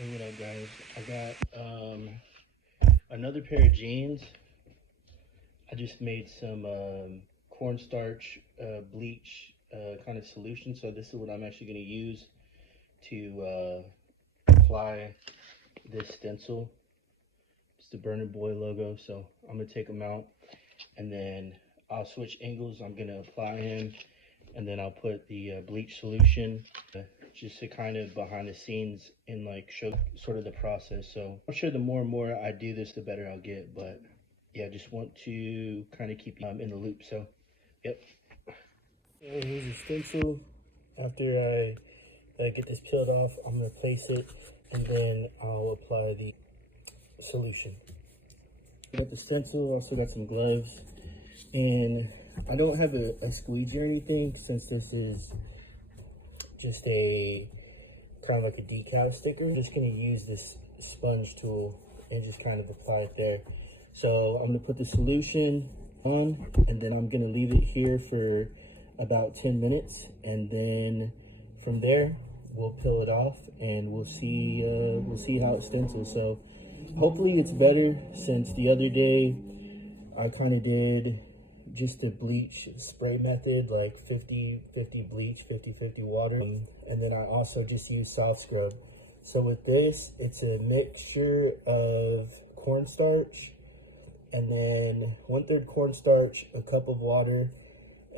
Hey, what up, guys? I got another pair of jeans. I just made some cornstarch bleach kind of solution. So this is what I'm actually going to use to apply this stencil. It's the Burner Boy logo. So I'm going to take him out and then I'll switch angles. I'm going to apply him and then I'll put the bleach solution just to kind of behind the scenes and like show sort of the process. So I'm sure the more and more I do this, the better I'll get. But yeah, just want to kind of keep in the loop. So yep. And here's the stencil. After I get this peeled off, I'm gonna place it and then I'll apply the solution. Got the stencil, also got some gloves, and I don't have a squeegee or anything since this is just a kind of like a decal sticker. I'm just gonna use this sponge tool and just kind of apply it there. So I'm gonna put the solution on and then I'm gonna leave it here for about 10 minutes, and then from there we'll peel it off and we'll see how it stencils. So hopefully it's better, since the other day I kind of did just a bleach spray method, like 50-50 bleach, 50-50 water, and then I also just use soft scrub. So with this, it's a mixture of cornstarch and then 1/3 cornstarch, a cup of water,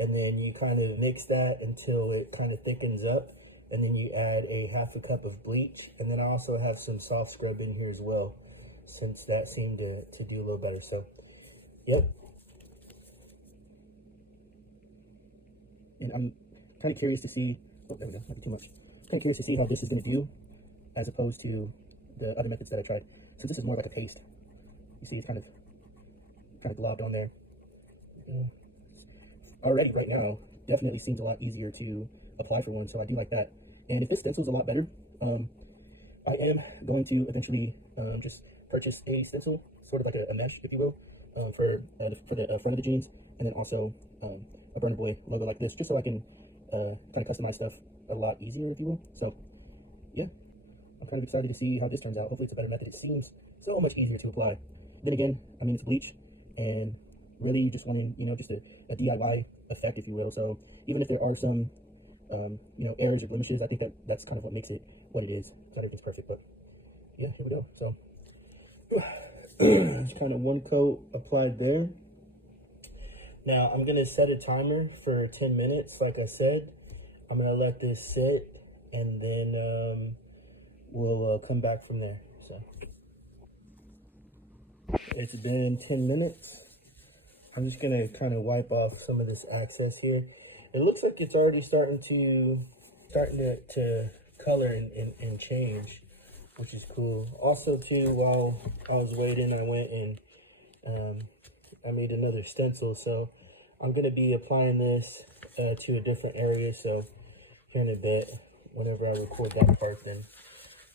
and then you kind of mix that until it kind of thickens up, and then you add a 1/2 cup of bleach, and then I also have some soft scrub in here as well, since that seemed to do a little better. So yep. And I'm kind of curious to see, oh, there we go, not too much. Kind of curious to see how this is going to do as opposed to the other methods that I tried. Since this is more like a paste, you see it's kind of globbed on there. Already right now, definitely seems a lot easier to apply for one, so I do like that. And if this stencil is a lot better, I am going to eventually just purchase a stencil, sort of like a mesh, if you will, for the front of the jeans, and then also a Burner Boy logo like this, just so I can kind of customize stuff a lot easier, if you will. So yeah, I'm kind of excited to see how this turns out. Hopefully it's a better method. It seems so much easier to apply. Then again, I mean, it's bleach, and really just wanting, just a DIY effect, if you will. So even if there are some errors or blemishes, I think that's kind of what makes it what it is. Not everything's perfect, but yeah, here we go. So just kind of one coat applied there. Now I'm gonna set a timer for 10 minutes. Like I said, I'm gonna let this sit, and then we'll come back from there. So it's been 10 minutes. I'm just gonna kind of wipe off some of this excess here. It looks like it's already starting to color and change, which is cool. Also too, while I was waiting, I went and I made another stencil. So I'm gonna be applying this to a different area. So here in a bit, whenever I record that part, then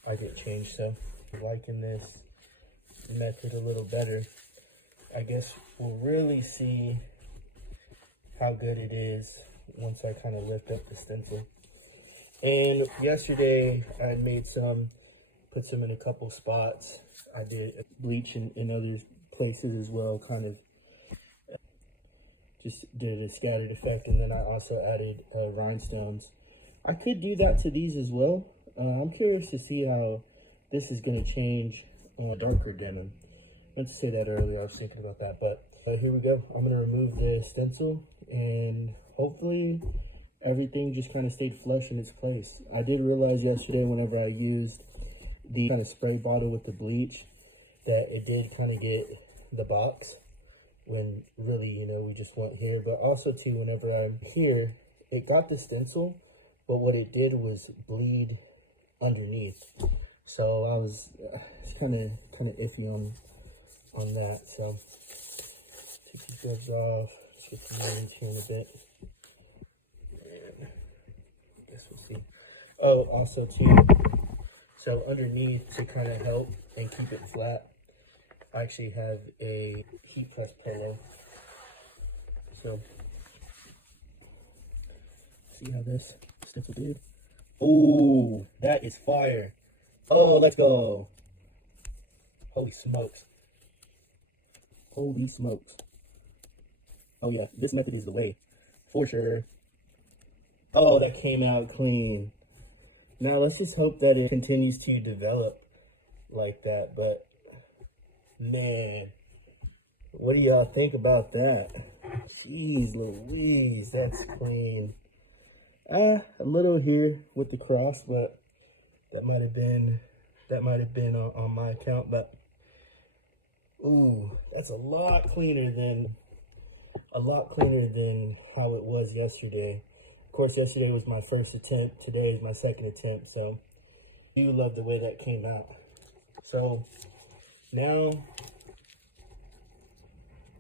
I get changed. So I'm liking this method a little better. I guess we'll really see how good it is once I kind of lift up the stencil. And yesterday I made some, put some in a couple spots. I did bleach in other places as well, kind of just did a scattered effect, and then I also added rhinestones. I could do that to these as well. I'm curious to see how this is going to change on darker denim. I meant to say that earlier, I was thinking about that, but here we go. I'm going to remove the stencil, and hopefully everything just kind of stayed flush in its place. I did realize yesterday, whenever I used the kind of spray bottle with the bleach, that it did kind of get the box, when really, we just want here. But also too, whenever I'm here, it got the stencil, but what it did was bleed underneath. So I was kind of iffy on that. So take these gloves off, switch the lens here in a bit, and I guess we'll see. Oh, also too, so underneath, to kind of help and keep it flat, I actually have a heat press polo. So see how this stencil did. Oh, that is fire. Oh, let's go. Holy smokes. Holy smokes. Oh yeah, this method is the way. For sure. Oh, that came out clean. Now let's just hope that it continues to develop like that. But man, what do y'all think about that? Jeez Louise, that's clean. A little here with the cross, but that might have been on my account. But ooh, that's a lot cleaner than how it was yesterday. Of course, yesterday was my first attempt. Today is my second attempt. So I do love the way that came out. So now,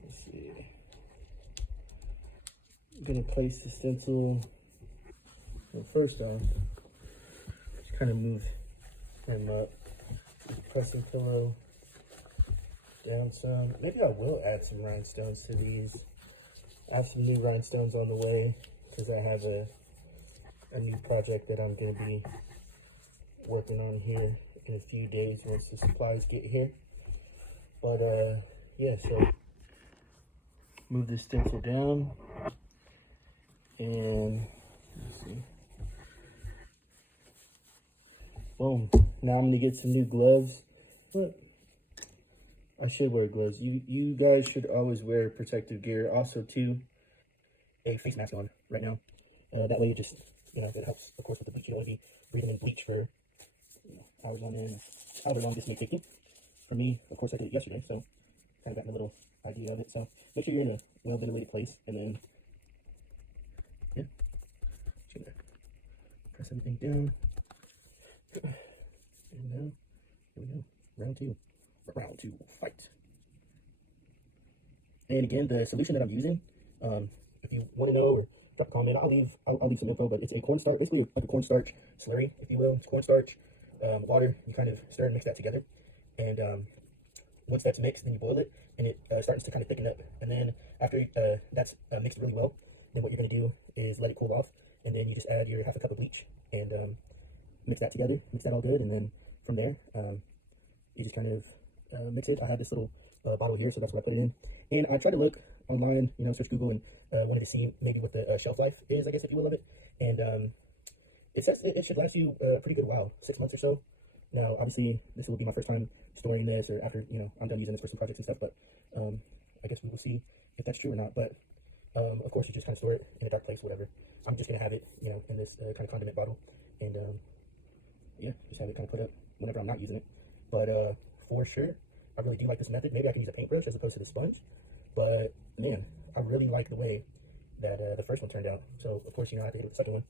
let's see. I'm gonna place the stencil. Well, first off, just kind of move him up. Pressing pillow down some. Maybe I will add some rhinestones to these. I have some new rhinestones on the way because I have a new project that I'm going to be working on here in a few days once the supplies get here. But yeah, so move this stencil down and let's see. Boom. Now I'm going to get some new gloves. What? I should wear gloves. You guys should always wear protective gear. Also, too, a face mask on right now. That way, it just, it helps, of course, with the bleach. You don't want to be breathing in bleach for hours on end, however long this may take you. For me, of course, I did it yesterday, so kind of got a little idea of it. So make sure you're in a well-ventilated place, and then, yeah, just gonna press everything down. And now, here we go. Round two, fight. And again, the solution that I'm using, if you want to know or drop a comment, I'll leave some info. But it's a cornstarch, basically like a cornstarch slurry, if you will. It's cornstarch, water. You kind of stir and mix that together, and once that's mixed, then you boil it, and it starts to kind of thicken up. And then after that's mixed really well, then what you're going to do is let it cool off, and then you just add your half a cup of bleach and mix that together, mix that all good, and then from there you just kind of mix it. I have this little bottle here, so that's what I put it in. And I tried to look online, search Google, and wanted to see maybe what the shelf life is, I guess, if you will, of it. And it says it should last you a pretty good while, 6 months or so. Now, obviously, this will be my first time storing this, or after, I'm done using this for some projects and stuff, but I guess we will see if that's true or not. But, of course, you just kind of store it in a dark place, whatever. I'm just going to have it, in this kind of condiment bottle, and, yeah, just have it kind of put up whenever I'm not using it. But, for sure, I really do like this method. Maybe I can use a paintbrush as opposed to the sponge, but, man, I really like the way that the first one turned out. So, of course, I have to hit the second one.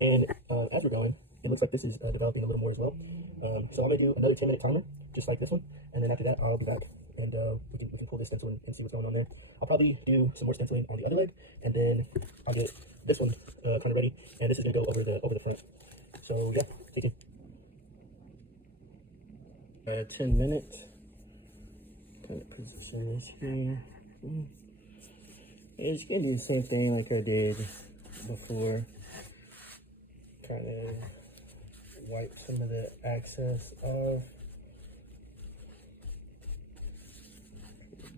And as we're going, it looks like this is developing a little more as well. So I'm going to do another 10-minute timer, just like this one. And then after that, I'll be back, and we can pull this stencil and see what's going on there. I'll probably do some more stenciling on the other leg, and then I'll get this one kind of ready. And this is going to go over the front. So, yeah, stay tuned. 10 minutes. Kind of position this here. It's going to do the same thing like I did before. Kind of wipe some of the excess off.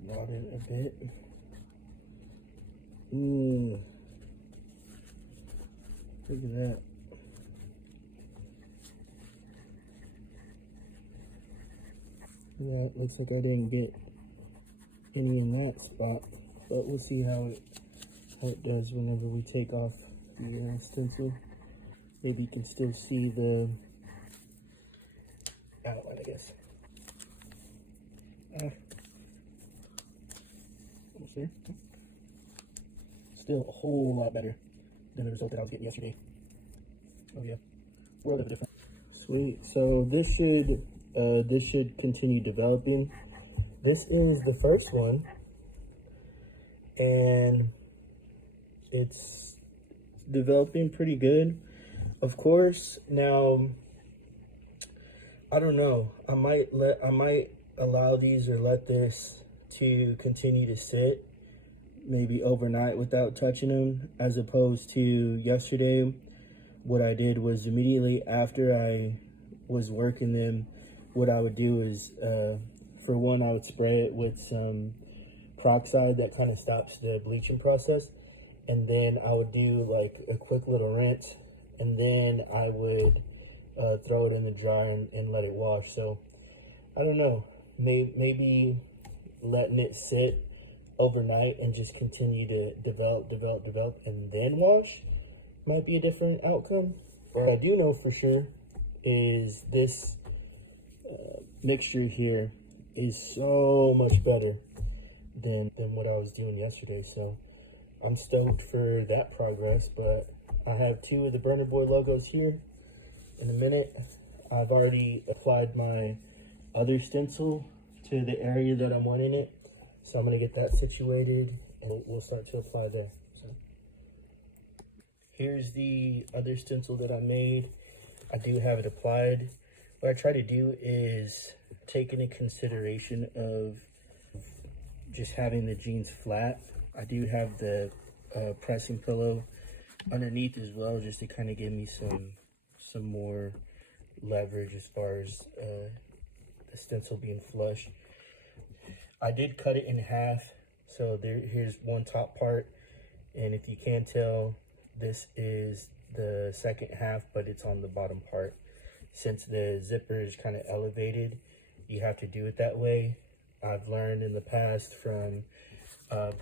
Water a bit. Look at that. Yeah, it looks like I didn't get any in that spot, but we'll see how it does whenever we take off the stencil. Maybe you can still see the outline, I guess. Almost there. Still a whole lot better than the result that I was getting yesterday. Oh yeah, world of a difference. Sweet. So this should continue developing. This is the first one, and it's developing pretty good. Of course, now I don't know. I might allow these or let this to continue to sit maybe overnight without touching them, as opposed to yesterday. What I did was immediately after I was working them, what I would do is, for one, I would spray it with some peroxide that kind of stops the bleaching process, and then I would do like a quick little rinse, and then I would throw it in the dryer and let it wash. So I don't know, maybe letting it sit overnight and just continue to develop, and then wash might be a different outcome. What I do know for sure is this mixture here is so much better than what I was doing yesterday. So I'm stoked for that progress. But I have two of the Burner Boy logos here. In a minute, I've already applied my other stencil to the area that I'm wanting it. So I'm gonna get that situated and we'll start to apply there. So here's the other stencil that I made. I do have it applied. What I try to do is take into consideration of just having the jeans flat. I do have the pressing pillow underneath as well, just to kind of give me some more leverage as far as the stencil being flush. I did cut it in half, so here's one top part, and if you can tell, this is the second half, but it's on the bottom part. Since the zipper is kind of elevated, you have to do it that way. I've learned in the past from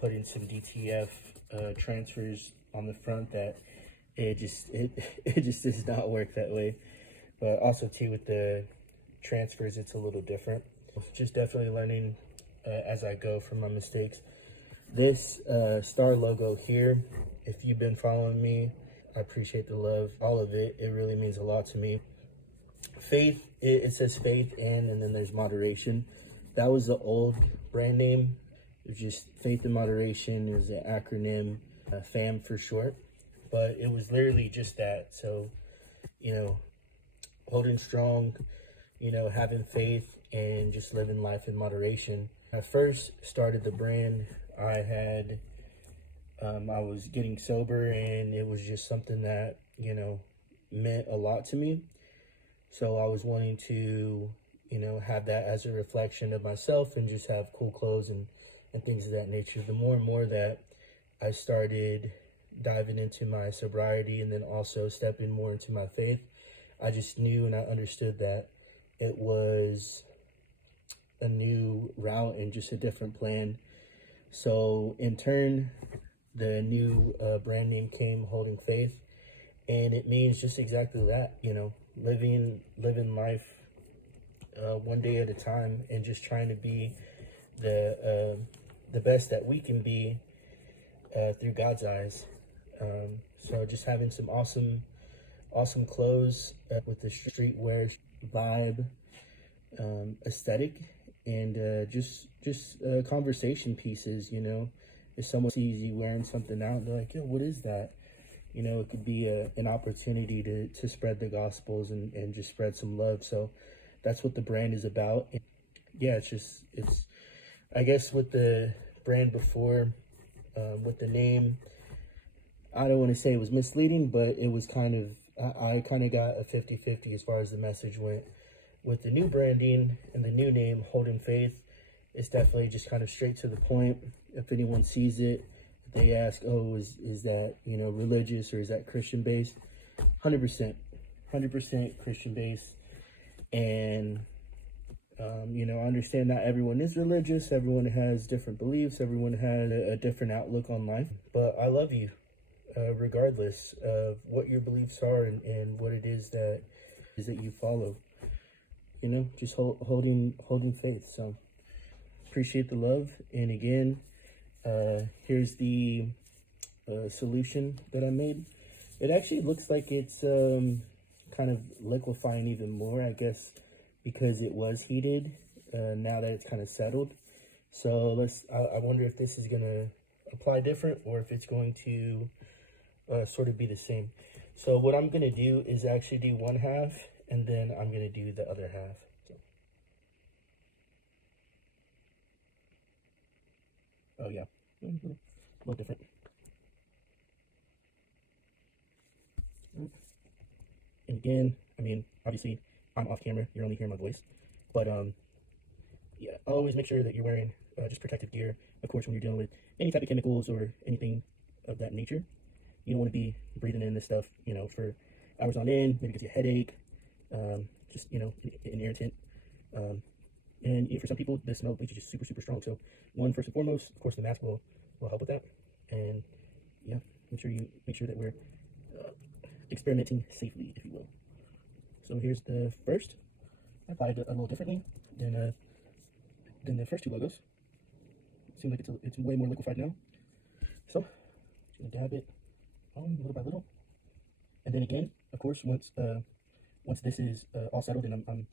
putting some DTF transfers on the front that it just does not work that way. But also too, with the transfers, it's a little different. Just definitely learning as I go from my mistakes. This star logo here, if you've been following me, I appreciate the love, all of it. It really means a lot to me. Faith, it says faith and then there's moderation. That was the old brand name. It was just faith and moderation is an acronym, FAM for short. But it was literally just that. So, you know, holding strong, you know, having faith and just living life in moderation. When I first started the brand, I was getting sober, and it was just something that, you know, meant a lot to me. So I was wanting to, you know, have that as a reflection of myself and just have cool clothes and things of that nature. The more and more that I started diving into my sobriety and then also stepping more into my faith, I just knew and I understood that it was a new route and just a different plan. So in turn, the new brand name came, Holding Faith, and it means just exactly that, you know, living life one day at a time and just trying to be the best that we can be through God's eyes. So just having some awesome clothes with the streetwear vibe, aesthetic, and just conversation pieces. You know, if someone sees you wearing something out, they're like, yo, what is that? You know, it could be an opportunity to spread the gospels and just spread some love. So that's what the brand is about. And yeah, it's I guess with the brand before, with the name, I don't want to say it was misleading, but it was kind of, I kind of got a 50-50 as far as the message went. With the new branding and the new name, Holding Faith, it's definitely just kind of straight to the point. If anyone sees it, they ask, oh, is that, you know, religious or is that Christian based? 100% Christian based. And, you know, I understand not everyone is religious. Everyone has different beliefs. Everyone has a different outlook on life. But I love you, regardless of what your beliefs are and what it is that you follow. You know, just holding faith. So appreciate the love. And again, here's the solution that I made. It actually looks like it's kind of liquefying even more, I guess, because it was heated. Now that it's kind of settled. So I wonder if this is gonna apply different or if it's going to sort of be the same. So what I'm gonna do is actually do one half, and then I'm gonna do the other half. So. Oh yeah, a little different. And again, I mean, obviously, I'm off camera, you're only hearing my voice. But yeah, always make sure that you're wearing just protective gear. Of course, when you're dealing with any type of chemicals or anything of that nature, you don't want to be breathing in this stuff, you know, for hours on end. Maybe it gives you a headache, just, you know, an irritant. And for some people, the smell of bleach is just super, super strong. So, first and foremost, of course, the mask will help with that. And yeah, make sure that we're experimenting safely, if you will. So here's the first. I applied it a little differently than the first two logos. It seems like it's way more liquefied now. So just gonna dab it on little by little, and then again, of course, once this is all settled and I'm kind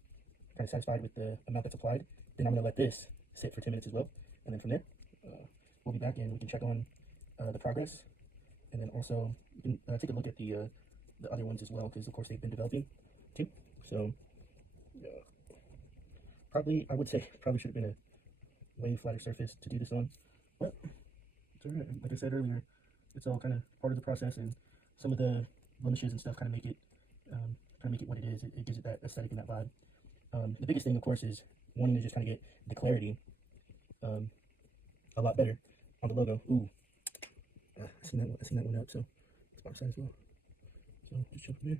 of satisfied with the amount that's applied, then I'm gonna let this sit for 10 minutes as well, and then from there we'll be back and we can check on the progress, and then also you can take a look at the other ones as well, because of course they've been developing too. So I would say probably should have been a way flatter surface to do this on, but it's alright. Like I said earlier, it's all kind of part of the process, and some of the blemishes and stuff kind of make it what it is. It gives it that aesthetic and that vibe. The biggest thing, of course, is wanting to just kind of get the clarity a lot better on the logo. Ooh, I seen that one up, so it's bottom side as well. So just chill from here.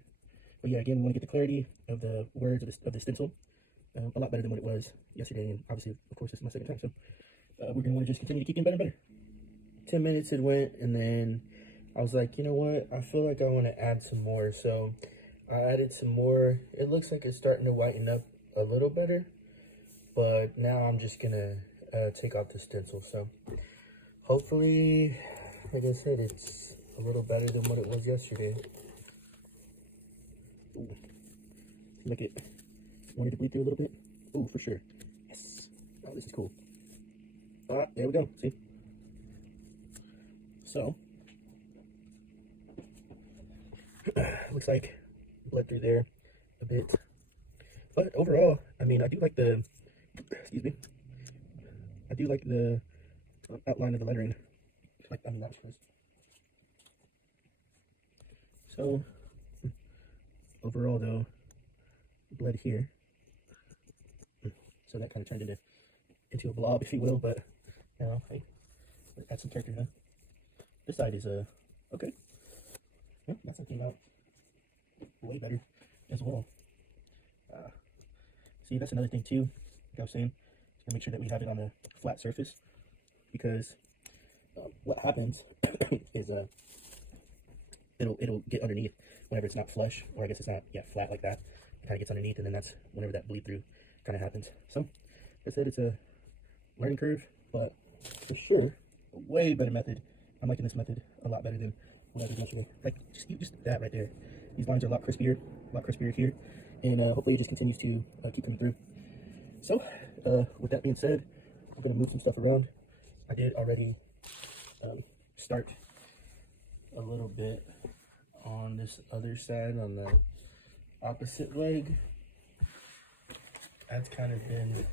But yeah, again, we want to get the clarity of the words of the stencil a lot better than what it was yesterday, and obviously, of course, this is my second time, so we're gonna want to just continue to keep getting better and better. 10 minutes had went, and then I was like, you know what? I feel like I want to add some more, so I added some more. It looks like it's starting to whiten up a little better, but now I'm just gonna take off the stencil. So hopefully, like I said, it's a little better than what it was yesterday. Ooh, seems like it wanted to bleed through a little bit. Ooh, for sure. Yes. Oh, this is cool. Ah, there we go. See? So looks like bled through there a bit, but overall, I mean, I do like the outline of the lettering. That was close. So overall, though, bled here, so that kind of turned into a blob, if you will. But you know, hey, add some character, huh? This side is okay. Yeah, that's came out way better as well. See, that's another thing too. Like I was saying, to make sure that we have it on a flat surface, because what happens is it'll get underneath whenever it's not flush, or I guess it's not flat like that. It kind of gets underneath, and then that's whenever that bleed through kind of happens. So, like I said, it's a learning curve, but for sure, a way better method. I'm liking this method a lot better than what I did yesterday. Like, just that right there. These lines are a lot crispier here, and hopefully it just continues to keep coming through. So, with that being said, I'm going to move some stuff around. I did already start a little bit on this other side, on the opposite leg. That's kind of been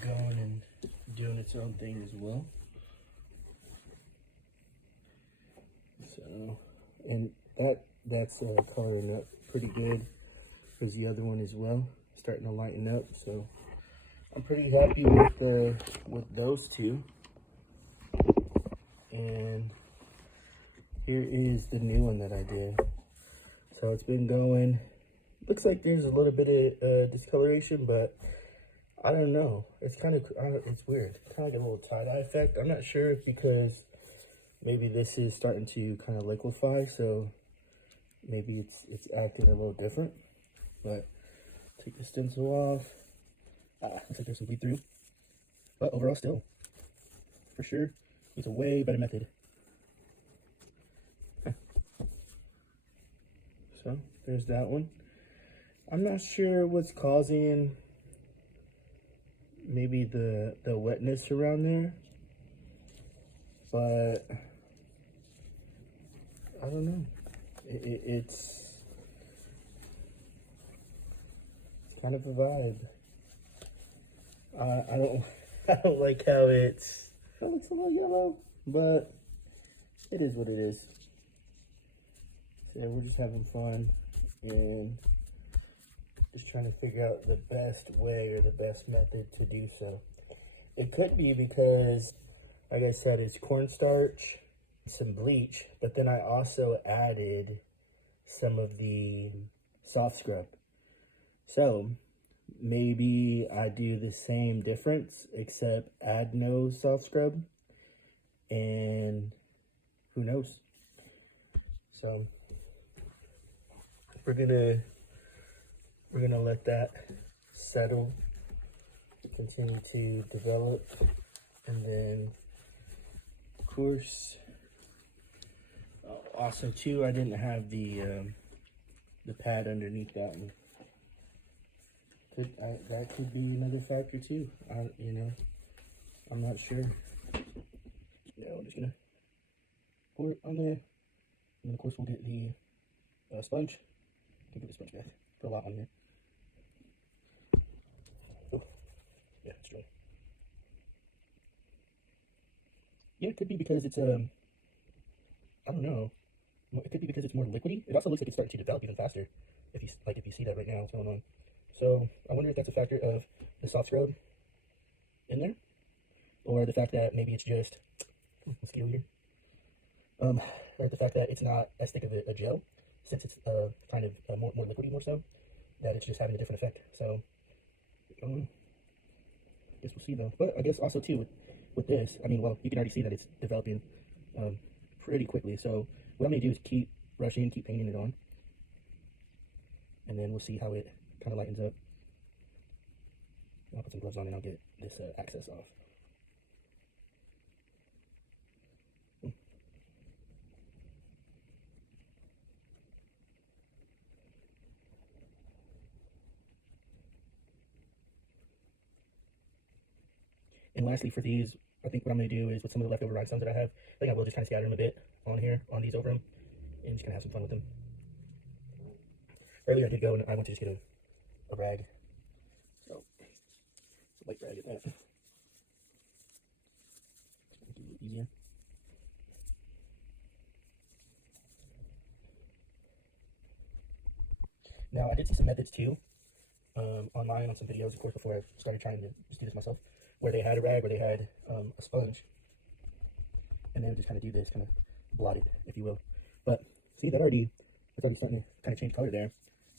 going and doing its own thing as well. So, and that's coloring up pretty good, because the other one as well starting to lighten up. So I'm pretty happy with those two. And here is the new one that I did. So it's been going. Looks like there's a little bit of discoloration, but I don't know. It's kind of it's weird. Kind of like a little tie-dye effect. I'm not sure if because maybe this is starting to kind of liquefy, so maybe it's acting a little different. But take the stencil off. Looks like there's some bleed through, but overall still, for sure, it's a way better method. So there's that one. I'm not sure what's causing maybe the wetness around there, but I don't know. It's kind of a vibe. I don't like how it looks a little yellow, but it is what it is. So we're just having fun, and Just trying to figure out the best way or the best method to do so. It could be because, like I said, it's cornstarch, some bleach, but then I also added some of the soft scrub. So maybe I do the same difference except add no soft scrub, and who knows. So we're gonna let that settle, continue to develop, and then of course also too, I didn't have the pad underneath that one. That could be another factor too. I'm not sure. Yeah, I'm just gonna pour it on there, and then of course we'll get the sponge. Give it a sponge bath. Put a lot on here. Oh, yeah, it's dry. Yeah, it could be because it's I don't know. It could be because it's more liquidy. It also looks like it's starting to develop even faster. If you see that right now, what's going on. So I wonder if that's a factor of the soft scrub in there, or the fact that maybe it's just mosquito eater, or the fact that it's not as thick of a gel, since it's kind of more liquidy, more so, that it's just having a different effect. So I guess we'll see though. But I guess also too with this, I mean, well, you can already see that it's developing pretty quickly. So what I'm gonna do is keep brushing, keep painting it on, and then we'll see how it kind of lightens up. I'll put some gloves on and I'll get this excess off. And lastly, for these, I think what I'm going to do is with some of the leftover rhinestones that I have, I think I will just kind of scatter them a bit on here, on these over them, and just kind of have some fun with them. Earlier I did go and I went to just get a rag. So, a white rag at that. Just make it a little easier. Now, I did see some methods too, online on some videos, of course, before I started trying to just do this myself, where they had a rag, where they had a sponge, and then just kind of do this, kind of blot it, if you will. But see, it's already starting to kind of change color there,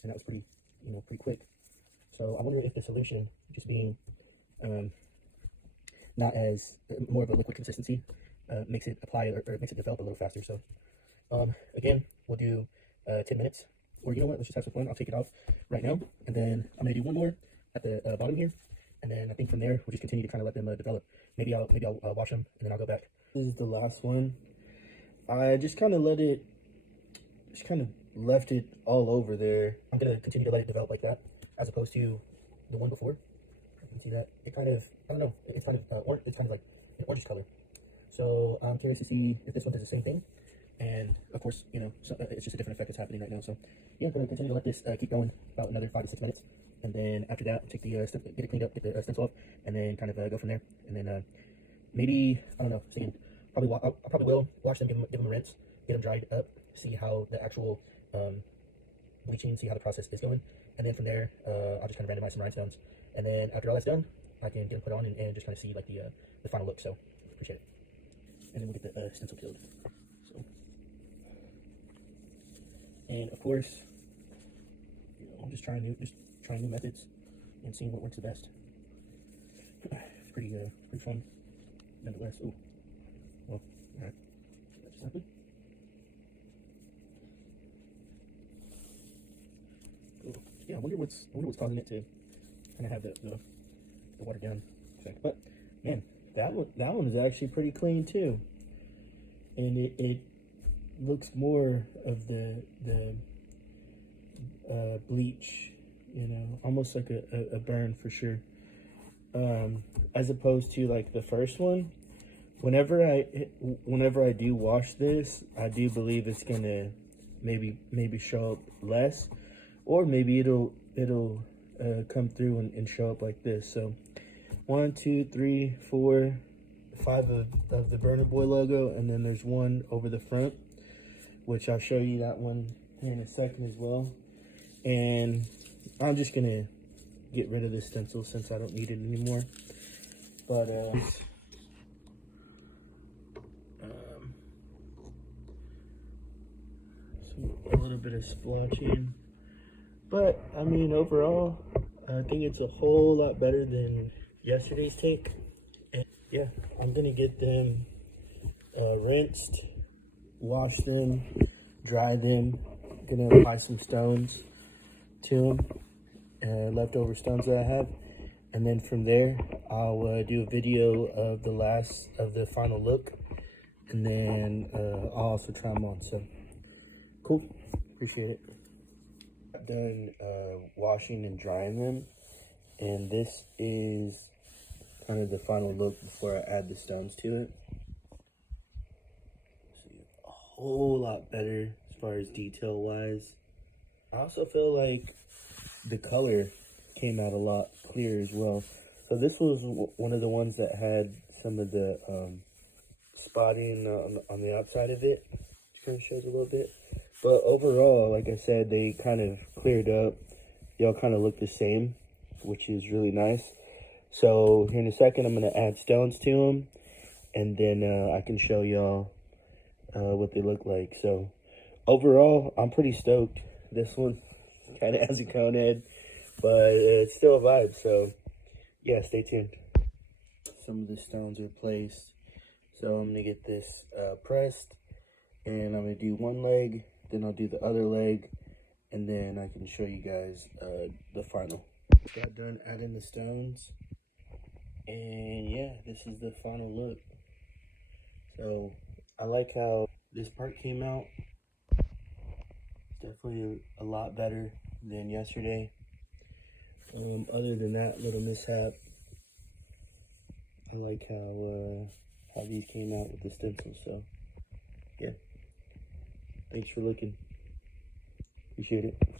and that was pretty quick. So I wonder if the solution, just being not as more of a liquid consistency, makes it apply or makes it develop a little faster. So again, we'll do 10 minutes. Or you know what, let's just have some fun. I'll take it off right now, and then I'm gonna do one more at the bottom here, and then I think from there we'll just continue to kind of let them develop. Maybe I'll wash them, and then I'll go back. This is the last one. I just kind of left it all over there. I'm gonna continue to let it develop like that, as opposed to the one before. You can see that it kind of, I don't know, it's kind of it's kind of like an orange color. So I'm curious to see if this one does the same thing. And of course, so it's just a different effect that's happening right now. So yeah, I'm going to continue to let this keep going about another 5 to 6 minutes, and then after that, take the get it cleaned up, get the stencil off, and then kind of go from there. And then maybe, I don't know, so again, I probably will wash them, give them a rinse, get them dried up, see how the actual bleaching, see how the process is going, and then from there, I'll just kind of randomize some rhinestones, and then after all that's done, I can get them put on and just kind of see like the final look. So appreciate it. And then we'll get the stencil killed. And of course, I'm just trying new methods and seeing what works the best. It's pretty fun, nonetheless. Oh, well, all right. That just happened. Cool. Yeah, I wonder what's causing it to kind of have the watered down effect. But man, that one is actually pretty clean too, and it looks more of the bleach, almost like a burn for sure, as opposed to like the first one. Whenever I do wash this, I do believe it's gonna maybe show up less, or maybe it'll come through and show up like this. So 1, 2, 3, 4, 5 of the Burner Boy logo, and then there's one over the front, which I'll show you that one here in a second as well. And I'm just gonna get rid of this stencil since I don't need it anymore. But a little bit of splotching, but I mean overall I think it's a whole lot better than yesterday's take. And yeah, I'm gonna get them rinsed, wash them, dry them. Gonna apply some stones to them, leftover stones that I have, and then from there I'll do a video of the final look, and then I'll also try them on. So cool, appreciate it. I've done washing and drying them, and this is kind of the final look before I add the stones to it. See, a whole lot better as far as detail wise. I also feel like the color came out a lot clearer as well. So this was one of the ones that had some of the spotting on the outside of it. It kind of shows a little bit. But overall, like I said, they kind of cleared up. They all kind of look the same, which is really nice. So here in a second, I'm going to add stones to them, and then I can show y'all what they look like. So overall, I'm pretty stoked. This one kind of has a cone head, but it's still a vibe. So yeah, stay tuned. Some of the stones are placed. So I'm going to get this pressed, and I'm going to do one leg, then I'll do the other leg, and then I can show you guys the final. Got done adding the stones, and yeah, this is the final look. So I like how this part came out. Definitely a lot better than yesterday. Other than that little mishap, I like how these came out with the stencil. So yeah, thanks for looking. Appreciate it.